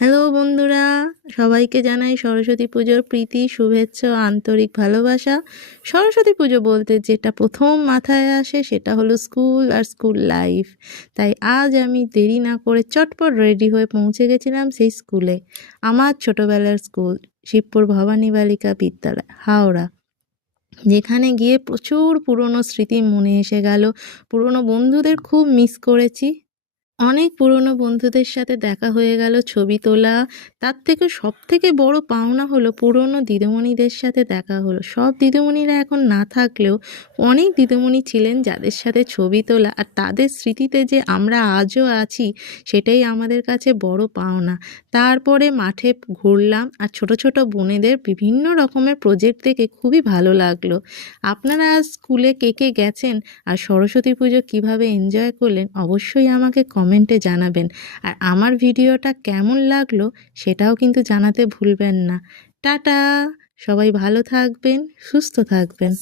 Hello বন্ধুরা, সবাইকে জানাই সরস্বতী পুজোর প্রীতি, শুভেচ্ছা ও আন্তরিক ভালোবাসা। সরস্বতী পুজো বলতে যেটা প্রথম মাথায় আসে সেটা হলো স্কুল আর স্কুল লাইফ। তাই আজ আমি দেরি না করে চটপট রেডি হয়ে পৌঁছে গেছিলাম সেই স্কুলে, আমার ছোটোবেলার স্কুল, শিবপুর ভবানী বালিকা বিদ্যালয়, হাওড়া। যেখানে গিয়ে প্রচুর পুরনো স্মৃতি মনে এসে গেল। পুরনো বন্ধুদের খুব মিস করেছি। অনেক পুরনো বন্ধুদের সাথে দেখা হয়ে গেল, ছবি তোলা। তার থেকে সবথেকে বড় পাওনা হলো পুরনো দিদিমণিদের সাথে দেখা হলো। সব দিদিমণিরা এখন না থাকলেও অনেক দিদিমণি ছিলেন যাদের সাথে ছবি তোলা, আর তাদের স্মৃতিতে যে আমরা আজও আছি সেটাই আমাদের কাছে বড় পাওনা। তারপরে মাঠে ঘুরলাম, আর ছোট ছোট বোনেদের বিভিন্ন রকমের প্রজেক্ট দেখে খুবই ভালো লাগলো। আপনারা আজ স্কুলে কে কে গেছেন আর সরস্বতী পুজো কীভাবে এনজয় করলেন অবশ্যই আমাকে কমেন্টে জানাবেন। আর আমার ভিডিওটা কেমন লাগলো সেটাও কিন্তু জানাতে ভুলবেন না। টাটা, সবাই ভালো থাকবেন, সুস্থ থাকবেন।